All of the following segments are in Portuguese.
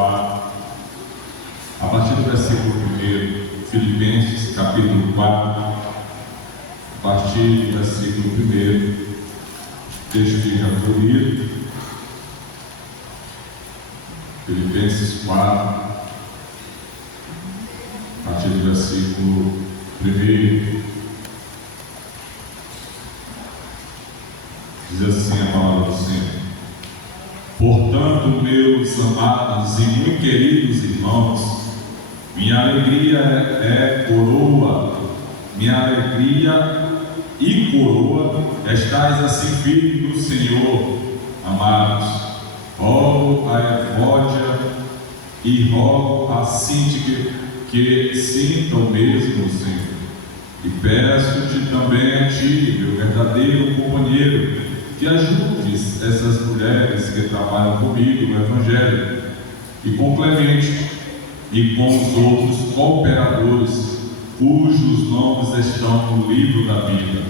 4, a partir do versículo 1, Filipenses capítulo 4, a partir do versículo 1, texto que já foi lido, Filipenses 4, a partir do versículo 1, diz assim a palavra do Senhor: portanto, meus amados e muito queridos irmãos, minha alegria é coroa, minha alegria e coroa, estais assim firmes no Senhor, amados. Rogo a Evódia e rogo a Síntique que sinta o mesmo, Senhor. E peço-te também a ti, meu verdadeiro companheiro, que ajudes essas mulheres que trabalham comigo no Evangelho, e com Clemente, e com os outros cooperadores, cujos nomes estão no livro da vida.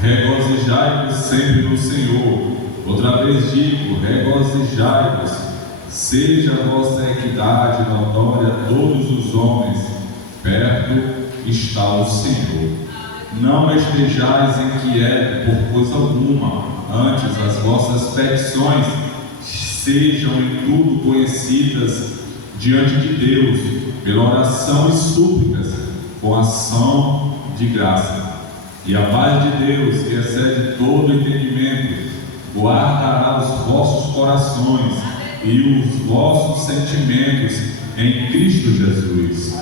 Regozijai-vos sempre no Senhor. Outra vez digo, regozijai-vos. Seja a vossa equidade notória a todos os homens. Perto está o Senhor. Não estejais inquietos por coisa alguma, antes as vossas petições sejam em tudo conhecidas diante de Deus, pela oração e súplicas, com ação de graça. E a paz de Deus, que excede todo entendimento, guardará os vossos corações e os vossos sentimentos em Cristo Jesus.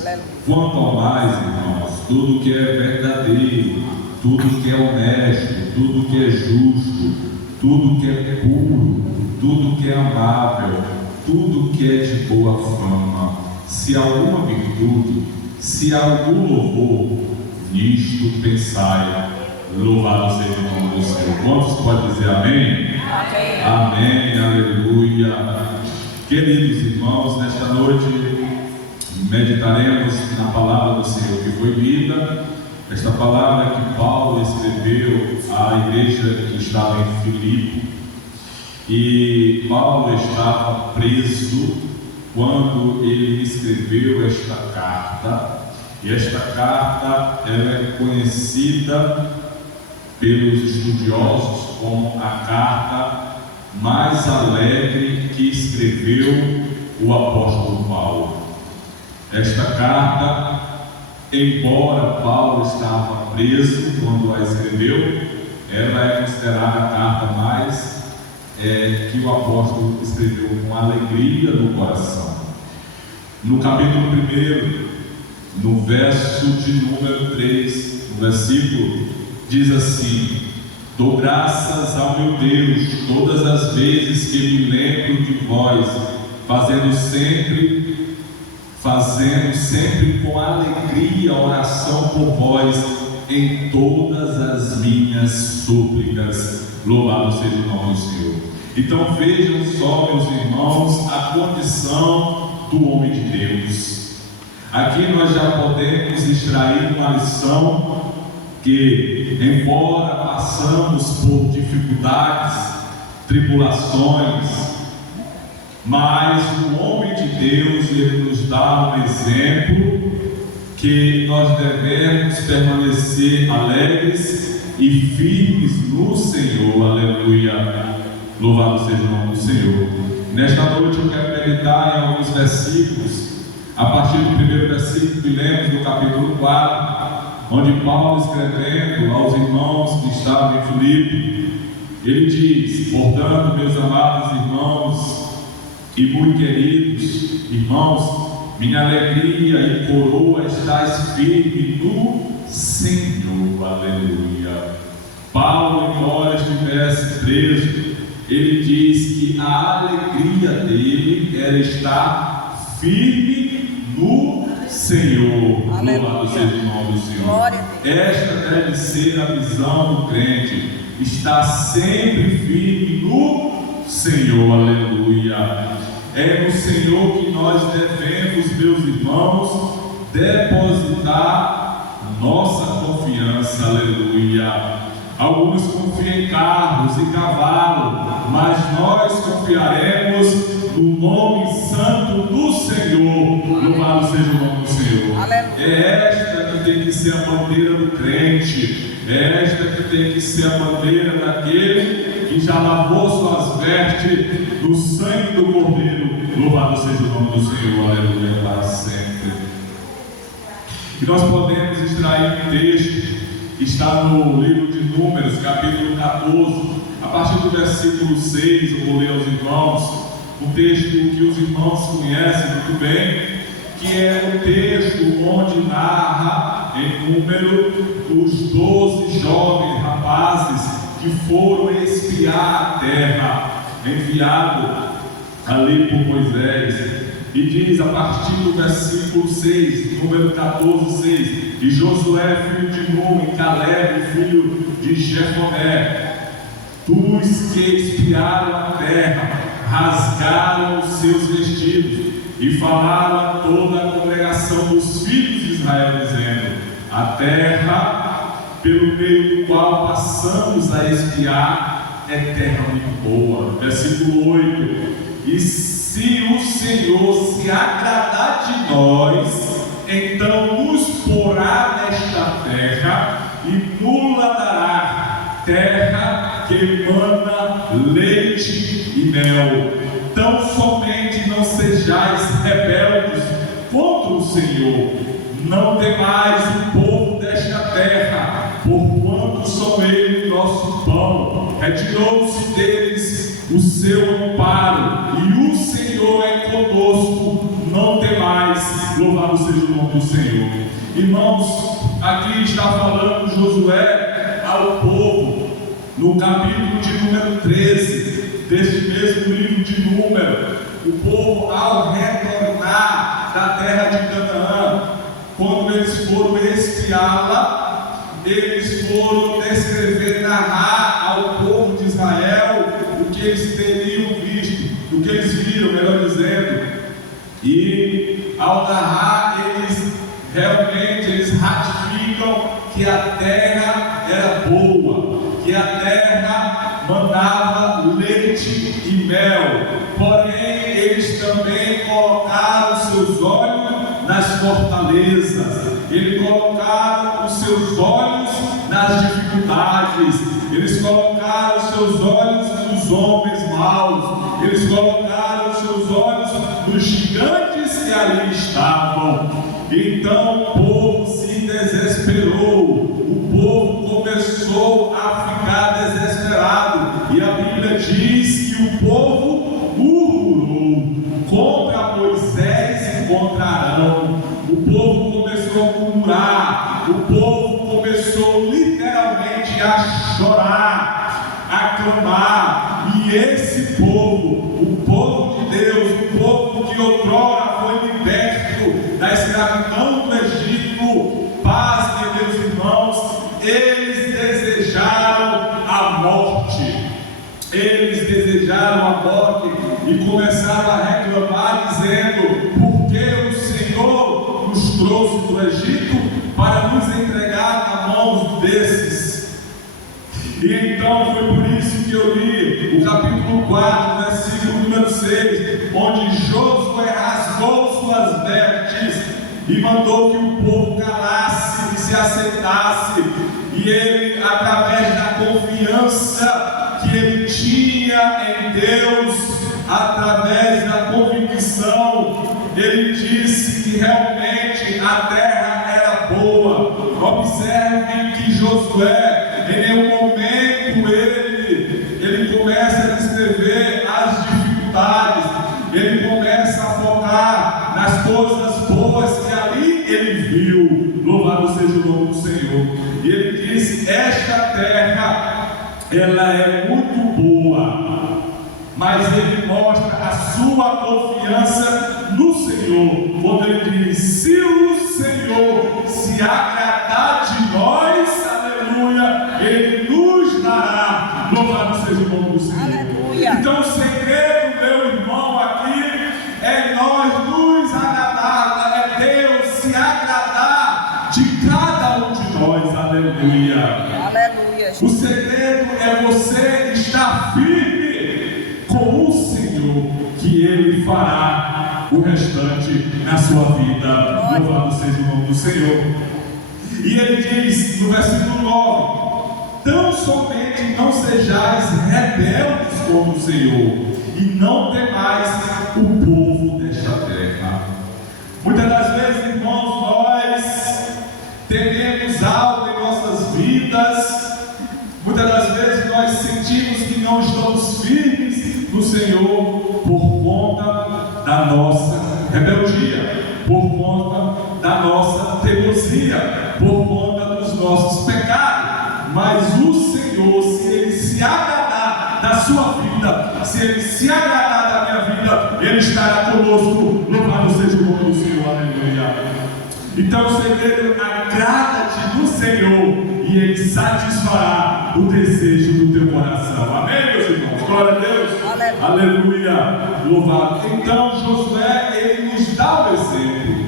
Quanto ao mais, irmãos, tudo que é verdadeiro, tudo que é honesto, tudo que é justo, tudo que é puro, tudo que é amável, tudo que é de boa fama, se há alguma virtude, se há algum louvor, nisto pensai. Louvado seja o nome do Senhor. Quantos podem dizer amém? Amém. Amém, aleluia. Queridos irmãos, nesta noite meditaremos na palavra do Senhor que foi lida, esta palavra que Paulo escreveu à igreja que estava em Filipe. E Paulo estava preso quando ele escreveu esta carta, e esta carta ela é conhecida pelos estudiosos como a carta mais alegre que escreveu o apóstolo Paulo. Esta carta, embora Paulo estava preso quando a escreveu, ela é considerada a carta mais que o apóstolo escreveu com alegria no coração. No capítulo 1, no verso de número 3, no versículo, diz assim: dou graças ao meu Deus todas as vezes que me lembro de vós, fazendo sempre com alegria oração por vós em todas as minhas súplicas. Louvado seja o nome do Senhor. Então vejam só, meus irmãos, a condição do homem de Deus. Aqui nós já podemos extrair uma lição que, embora passamos por dificuldades, tribulações, mas o homem de Deus, ele nos dá um exemplo que nós devemos permanecer alegres e firmes no Senhor. Aleluia. Louvado seja o nome do Senhor. Nesta noite eu quero meditar em alguns versículos, a partir do primeiro versículo que lemos do capítulo 4, onde Paulo, escrevendo aos irmãos que estavam em Filipe, ele diz: portanto, meus amados irmãos e muito queridos irmãos, minha alegria e coroa estais firme no Senhor. Aleluia. Paulo, embora estivesse preso, ele diz que a alegria dele era estar firme no Senhor. Louvado seja o nome do Senhor. Esta deve ser a visão do crente: estar sempre firme no Senhor. Aleluia. É no Senhor que nós devemos, meus irmãos, depositar nossa confiança. Aleluia. Alguns confiam em carros e cavalos, mas nós confiaremos no nome santo habitando do Senhor. Louvado seja o nome do Senhor. É esta que tem que ser a bandeira do crente. É esta que tem que ser a bandeira daquele que já lavou suas vestes no sangue do Cordeiro. Louvado seja o nome do Senhor. Aleluia, para sempre. E nós podemos extrair um texto que está no livro de Números, capítulo 14, a partir do versículo 6, eu vou ler aos irmãos, um texto que os irmãos conhecem muito bem, que é o texto onde narra em número os 12 jovens rapazes que foram espiar a terra, enviado ali por Moisés. E diz a partir do versículo 6, número 14, 6: E Josué, filho de Nun, e Caleb, filho de Jefoné, dos que espiaram a terra, rasgaram os seus vestidos e falaram a toda a congregação dos filhos de Israel, dizendo: a terra pelo meio do qual passamos a espiar é terra muito boa. Versículo 8: E se o Senhor se agradar de nós, então nos porá nesta terra e nos dará terra que emana leite e mel. Tão somente não sejais rebeldes contra o Senhor, não temais o povo desta terra, porquanto são eles nosso pão. Retirou-se deles o seu amparo, e o Senhor é conosco, não temais. Louvado seja o nome do Senhor. Irmãos, aqui está falando Josué ao povo, no capítulo de número 13, deste mesmo livro de Números. O povo, ao retornar da terra de Canaã, quando eles foram espiá-la, eles foram descrever, narrar ao povo de Israel o que eles teriam visto, o que eles viram, melhor dizendo. E ao narrar, eles realmente ratificam que a terra era boa, que a terra mandava leite e mel. Porém, eles também colocaram seus olhos nas fortalezas, eles colocaram os seus olhos nas dificuldades, eles colocaram os seus olhos nos homens maus, eles colocaram os seus olhos nos gigantes que ali estavam. Então o povo se desesperou, o povo começou a ficar desesperado, e a Bíblia diz que o povo murmurou contra Moisés e contra Arão. O povo começou a murmurar, o povo começou literalmente a chorar, a clamar. E esse povo, o povo de Deus, o povo que outrora foi liberto da escravidão do Egito, pasmem, meus irmãos, eles desejaram a morte. Eles desejaram a morte e começaram a reclamar, dizendo: por que o Senhor nos trouxe do Egito para nos entregar na mão desses? E então foi por isso que eu li o capítulo 4, versículo número 6, onde Josué rasgou suas vestes e mandou que o povo calasse e se assentasse. E ele, através da confiança que ele tinha em Deus, através da convicção, ele disse que realmente a terra era boa. Observem que Josué, em nenhum momento ele começa a descrever as dificuldades, ele começa a focar nas coisas boas que ali ele viu. Louvado seja o nome do Senhor. E ele diz: esta terra, ela é muito boa. Mas ele mostra a sua confiança no Senhor, quando ele diz: se o Senhor se agradar de nós, aleluia, ele nos dará. Louvado seja o nome do Senhor. Aleluia. Então o segredo, meu irmão, aqui é nós nos agradar, é Deus se agradar de cada um de nós. Aleluia. Aleluia. O segredo é você estar firme com o Senhor, que Ele fará o restante na sua vida. Louvado seja o nome do Senhor. E ele diz no versículo 9: tão somente não sejais rebeldes contra o Senhor, e não temais o povo desta terra. Muitas das vezes, irmãos, nós tememos algo em nossas vidas. Muitas das vezes nós sentimos que não estamos firmes no Senhor por conta da nossa rebeldia, por conta da nossa teimosia, por conta dos nossos pecados. Mas o Senhor, se Ele se agradar da sua vida, se Ele se agradar da minha vida, Ele estará conosco. Louvado seja o nome do Senhor, aleluia. Então o segredo: agrada-te no Senhor e Ele satisfará o desejo do teu coração. Amém, meus irmãos? Glória a Deus. Aleluia. Louvado. Então Josué, ele nos dá o exemplo,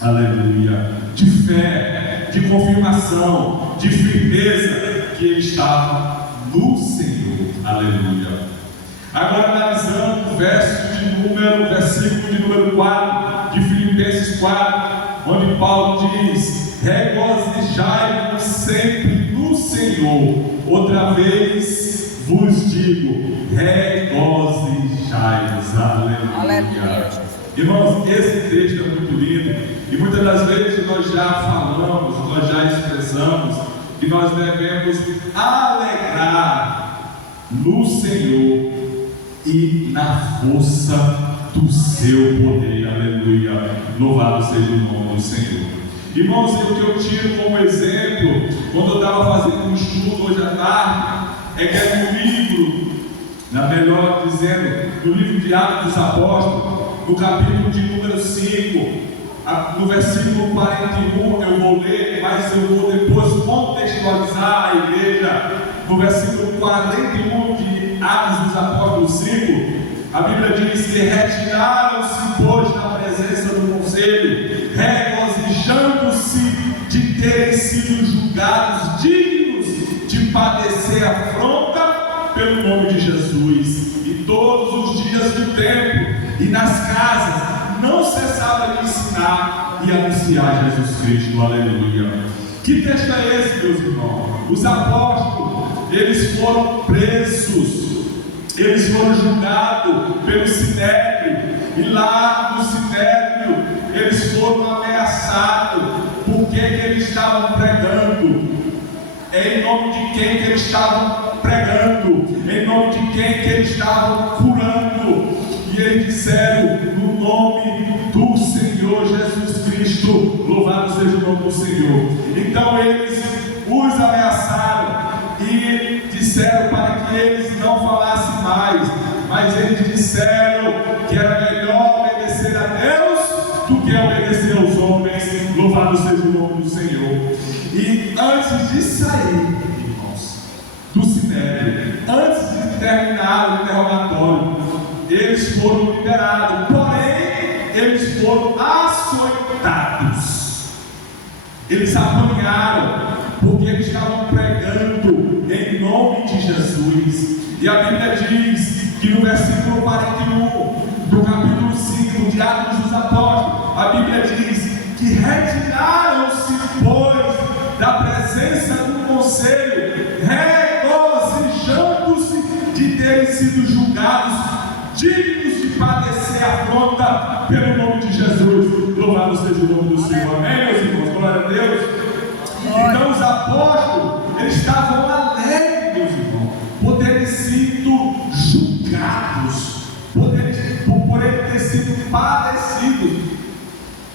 aleluia, de fé, de confirmação, de firmeza, que ele estava no Senhor. Aleluia. Agora analisando o versículo de número 4 de Filipenses 4, onde Paulo diz: regozijai-vos sempre no Senhor. Outra vez vos digo, regozijai-vos. Aleluia. Irmãos, esse texto é muito lindo, e muitas das vezes nós já falamos, nós já expressamos que nós devemos alegrar no Senhor e na força do seu poder. Aleluia. Louvado seja o nome do Senhor. Irmãos, o que eu tiro como exemplo, quando eu estava fazendo um estudo hoje à tarde, é que é no livro, melhor dizendo, no livro de Atos dos Apóstolos, no capítulo de número 5, no versículo 41, eu vou ler, mas eu vou depois contextualizar a igreja. No versículo 41 de Atos dos Apóstolos 5, a Bíblia diz que retiraram-se, pois, da presença do conselho, regozijando-se de terem sido julgados dignos de padecer afronta pelo nome de Jesus. E todos os dias do templo e nas casas não cessava de ensinar e anunciar Jesus Cristo. Aleluia. Que texto é esse, meus irmãos? Os apóstolos, eles foram presos, eles foram julgados pelo Sinédrio, e lá no Sinédrio eles foram ameaçados. Por que eles estavam pregando? Em nome de quem que eles estavam pregando? Em nome de quem que eles estavam curando? E eles disseram: no nome do Senhor Jesus Cristo. Louvado seja o nome do Senhor. Então eles os ameaçaram e disseram para que eles não falassem mais, mas eles disseram que era melhor obedecer a Deus do que obedecer aos homens. Louvado seja o nome do Senhor. E antes de sair, irmãos, do Sinédrio, antes de terminar o interrogatório, eles foram liberados, porém eles foram açoitados. Eles apanharam porque eles estavam pregando em nome de Jesus. E a Bíblia diz que no versículo 41 do capítulo 5 de Atos dos Apóstolos, a Bíblia diz que retiraram-se, pois, da presença do conselho, regozijando-se de terem sido julgados dignos de padecer afronta pelo nome de Jesus. Louvado seja o nome do Senhor. Amém, meus irmãos? Glória a Deus. Então os apóstolos, eles estavam alegres, meus irmãos, por terem sido julgados, por eles terem sido padecidos,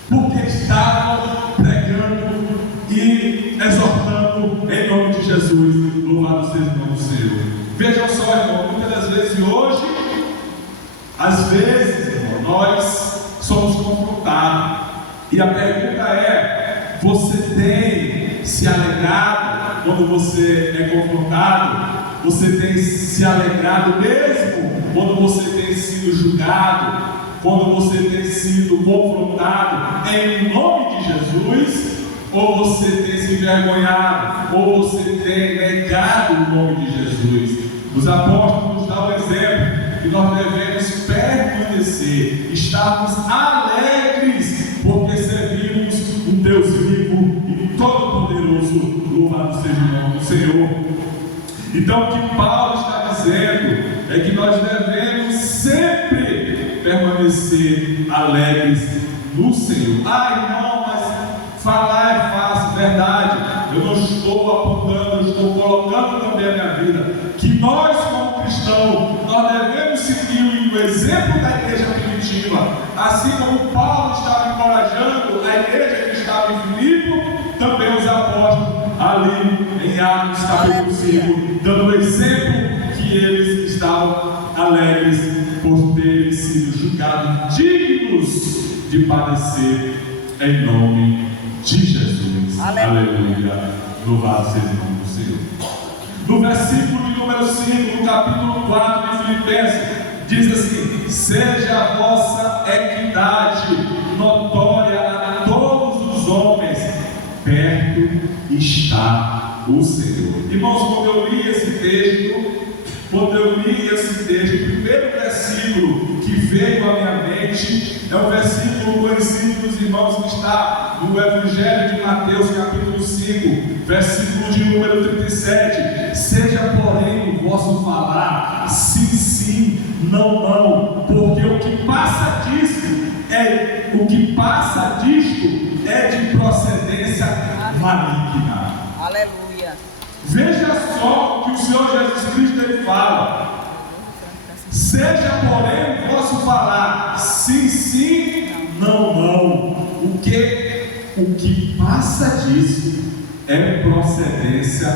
porque estavam pregando e exortando em nome de Jesus. Louvado seja o nome do Senhor. Vejam só, irmão, muitas das vezes hoje, às vezes, irmão, nós somos confrontados, e a pergunta é: você tem se alegrado quando você é confrontado? Você tem se alegrado mesmo quando você tem sido julgado, quando você tem sido confrontado em nome de Jesus? Ou você tem se envergonhado, ou você tem negado o nome de Jesus? Os apóstolos nos dão um exemplo. que nós devemos permanecer, estarmos alegres, porque servimos um Deus vivo e todo-poderoso. Louvado seja o nome do Senhor. Então, o que Paulo está dizendo é que nós devemos sempre permanecer alegres no Senhor. Irmão, mas falar é fácil, verdade. Eu não estou apontando, eu estou colocando também a minha vida, que nós, como cristãos, nós devemos seguir o exemplo da igreja primitiva, assim como Paulo estava encorajando a igreja que estava em Filipe, também os apóstolos ali em Atos capítulo 5, dando o exemplo que eles estavam alegres por terem sido julgados dignos de padecer em nome de Jesus. Aleluia. Louvado seja o nome do Senhor. No versículo de número 5, no capítulo 4 de Filipenses, diz assim: seja a vossa equidade notória a todos os homens, perto está o Senhor. Irmãos, quando eu li esse texto, o primeiro versículo que veio à minha mente é um versículo conhecido dos irmãos que está no Evangelho de Mateus, capítulo 5, versículo de número 37. Seja, porém, o vosso falar sim, sim, não, não, porque o que passa disto é de procedência maligna. Aleluia. Veja só o que o Senhor Jesus Cristo ele fala. Seja, porém, o vosso falar sim, sim, não, não. O que passa disso é procedência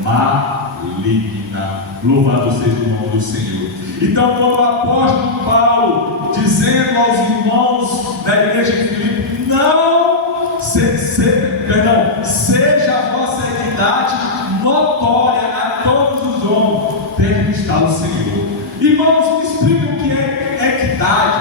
maligna. Louvado seja o nome do Senhor. Então, quando o apóstolo Paulo, dizendo aos irmãos da igreja de Filipe, seja a vossa equidade notória a todos os homens, perto está o Senhor. Irmãos, me explica o que é equidade.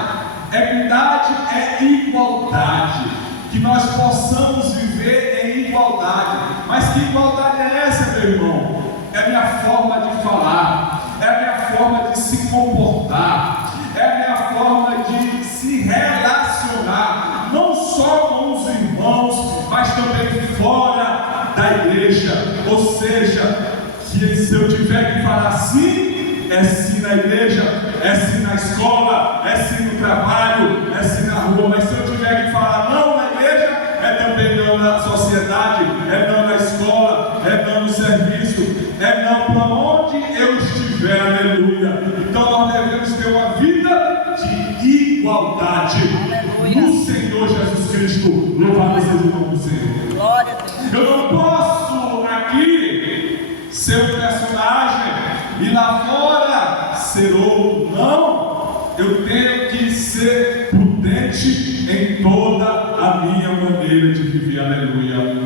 Equidade é igualdade, que nós possamos viver em igualdade. Mas que igualdade é essa, meu irmão? É a minha forma de falar, é a minha forma de se comportar, é a minha forma de se relacionar, não só com os irmãos, mas também fora da igreja. Ou seja, que se eu tiver que falar sim, é sim na igreja, é sim na escola, é sim no trabalho, é sim na rua. Mas se eu tiver que falar não na igreja, é também não na sociedade, é não na escola, é não no serviço, é não para onde eu estiver. Aleluia. Então nós devemos ter uma vida de igualdade. Aleluia. No Senhor Jesus Cristo. Louvado seja o nome do Senhor. Glória a Deus. Eu não posso aqui ser um personagem e lá fora ser outro. Não. Eu tenho que ser prudente em toda a minha maneira de viver. Aleluia.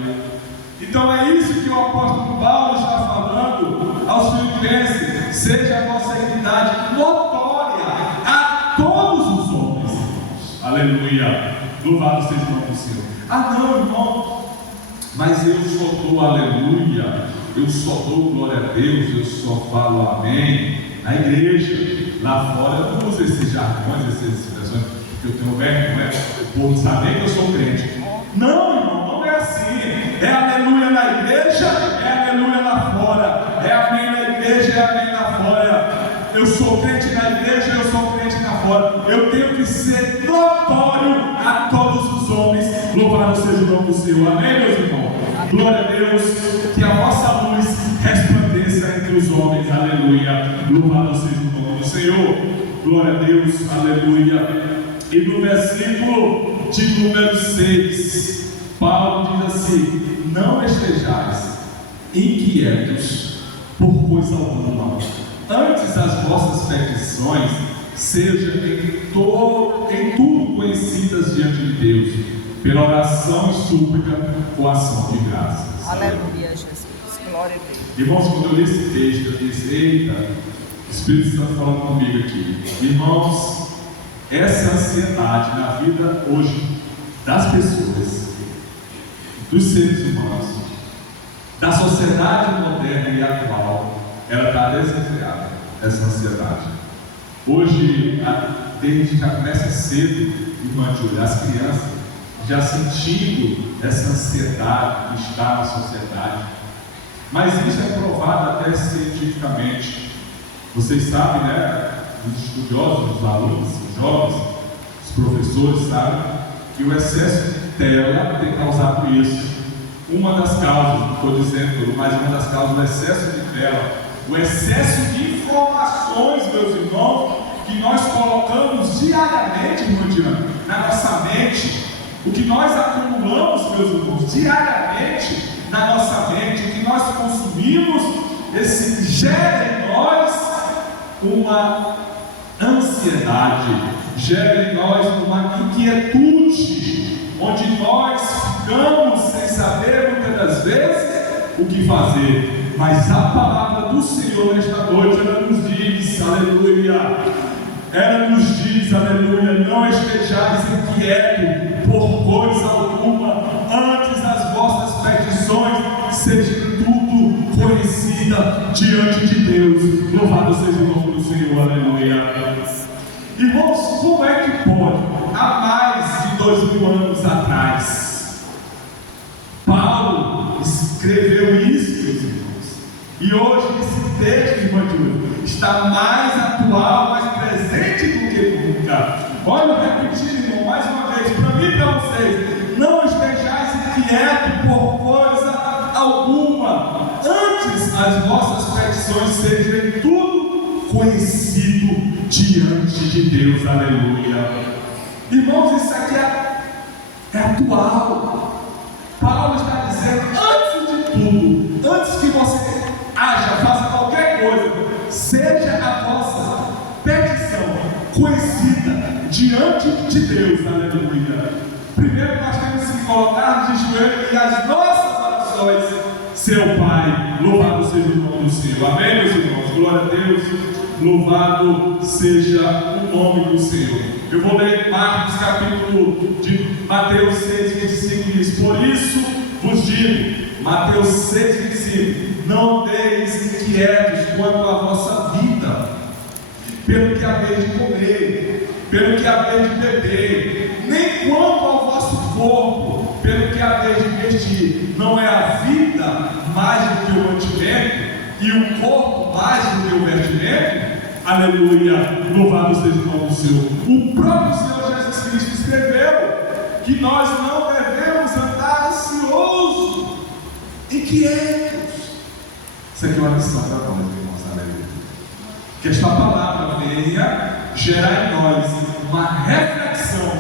Então é isso que o apóstolo Paulo está falando aos filipenses. Seja a vossa equidade notória a todos os homens. Aleluia. Louvado seja o nome do Senhor. Não, irmão, mas eu só dou aleluia, eu só dou glória a Deus, eu só falo amém na igreja. Lá fora eu não uso esses jargões, essas expressões, porque eu tenho vergonha, o povo saber que eu sou crente. Não, irmão, não é assim. É aleluia na igreja, é aleluia lá fora. É amém na igreja, é amém lá fora. Eu sou crente na igreja, eu sou crente lá fora. Eu tenho que ser notório a todos os homens. Louvado seja o nome do Senhor. Amém, meus irmãos? Glória a Deus. Que a vossa luz resplandeça entre os homens. Aleluia. Louvado seja o nome do Senhor. Glória a Deus. Aleluia. E no versículo de número 6, Paulo diz assim: não estejais inquietos por coisa alguma, antes as vossas petições sejam em tudo conhecidas diante de Deus, pela oração e súplica com ação de graças. Aleluia, Jesus. Glória a Deus. Irmãos, quando eu li esse texto, eu disse: eita, o Espírito Santo falando comigo aqui. Irmãos, essa ansiedade na vida hoje das pessoas, dos seres humanos, da sociedade moderna e atual, ela está desenfreada, essa ansiedade. Hoje, desde já começa cedo, irmã Júlia, as crianças já sentindo essa ansiedade que está na sociedade. Mas isso é provado até cientificamente. Vocês sabem, né? Os estudiosos, os alunos, os jovens, os professores sabem que o excesso de tela tem causado isso. Uma das causas, não estou dizendo, mas uma das causas do excesso de tela, o excesso de informações, meus irmãos, que nós colocamos diariamente, irmão Diana, na nossa mente, o que nós acumulamos, meus irmãos, diariamente na nossa mente, o que nós consumimos, esse gera em nós uma ansiedade, gera em nós uma inquietude, onde nós ficamos sem saber muitas das vezes o que fazer. Mas a palavra do Senhor nesta noite, ela nos diz, aleluia, ela nos diz, aleluia, não estejais inquietos por coisa alguma, antes as vossas petições sejam tudo conhecidas diante de Deus. Louvado seja o nome do Senhor, aleluia. Irmãos, como é que pode, há mais de 2000 anos atrás, Paulo escreveu isso, meus irmãos, e hoje esse texto, irmão Júlio, está mais atual, mais presente do que nunca. Olha, eu repetir, irmão, mais uma vez, para mim e para vocês: não estejais inquietos por coisa alguma, antes as vossas petições sejam tudo conhecido diante de Deus, aleluia. Irmãos, isso aqui é atual. Paulo está dizendo, antes de tudo, antes que você faça qualquer coisa, seja a vossa petição conhecida diante de Deus, aleluia. Primeiro nós temos que colocar de joelho e as nossas orações, seu Pai, louvado seja o nome do Senhor. Amém, meus irmãos? Glória a Deus, louvado seja o nome do Senhor. Eu vou ler Marcos capítulo de Mateus 6, 25, diz: por isso vos digo, Mateus 6, 25, não andeis inquietos quanto à vossa vida, pelo que haveis de comer, pelo que haveis de beber, nem quanto ao vosso corpo, pelo que haveis de vestir. Não é a vida mais do que o mantimento, e o corpo mais do que o vestimento? Aleluia, louvado seja o nome do Senhor. O próprio Senhor Jesus Cristo escreveu que nós não devemos andar ansiosos, inquietos. Isso aqui é uma lição para nós, irmãos, aleluia. Que esta palavra venha gerar em nós uma reflexão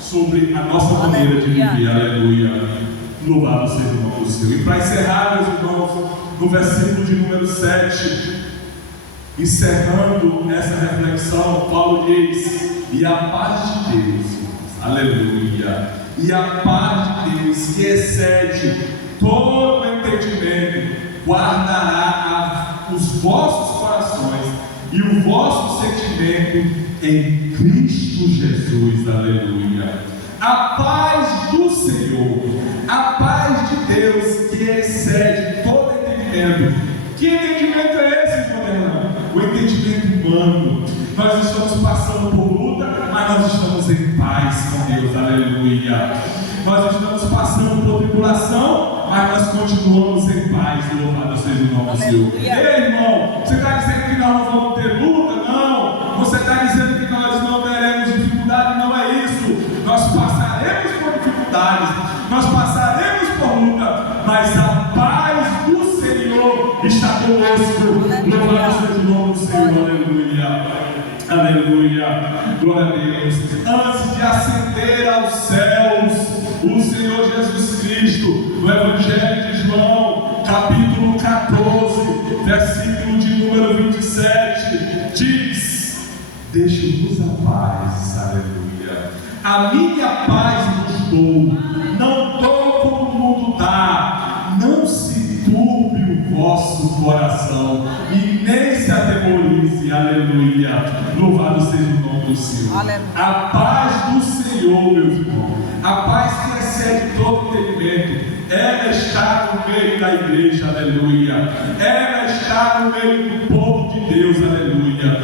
sobre a nossa maneira de viver, aleluia. Louvado seja o nome do Senhor. E para encerrar, meus irmãos, no versículo de número 7, encerrando essa reflexão, Paulo diz: e a paz de Deus, aleluia, e a paz de Deus, que excede todo entendimento, guardará os vossos corações e o vosso sentimento em Cristo Jesus, aleluia. A paz do Senhor, a paz de Deus, que excede todo entendimento. Que entendimento é esse, meu irmão? O entendimento humano. Nós estamos passando por luta, mas nós estamos em paz com Deus, aleluia. Nós estamos passando por tribulação, mas nós continuamos em paz, louvado seja o nome do Senhor. Ei, irmão, você está dizendo que nós não vamos ter luta? Não. Você está dizendo que nós não teremos dificuldade? Não é isso. Nós passaremos por dificuldades, nós passaremos por luta, mas a paz do Senhor está conosco. Louvado seja o nome do Senhor, aleluia, aleluia, glória a Deus. Antes de ascender aos céus, o Senhor Jesus Cristo, no Evangelho de João, capítulo 14, versículo de número 27, diz: deixe-vos a paz, aleluia, a minha paz vos dou, não dou como o mundo dá, não se turbe o vosso coração e nem se atemorize, aleluia, louvado seja o nome do Senhor. Aleluia. A paz do Senhor, meus irmãos, a paz que excede todo entendimento, ela está no meio da igreja, aleluia, ela está no meio do povo de Deus, aleluia.